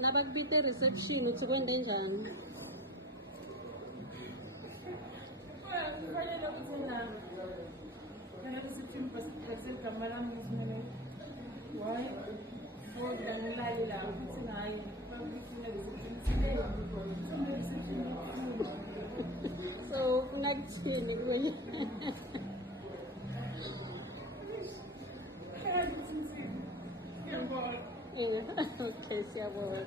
Nabakubita reception uthi kwende njani? Kufanele uthena kufanele sithi igama lami ngisimele why ngoba ngilale la ukuthi hayi bakufuna reception So ufuna kuthini kuye? ngiyabona Okay, siyabona.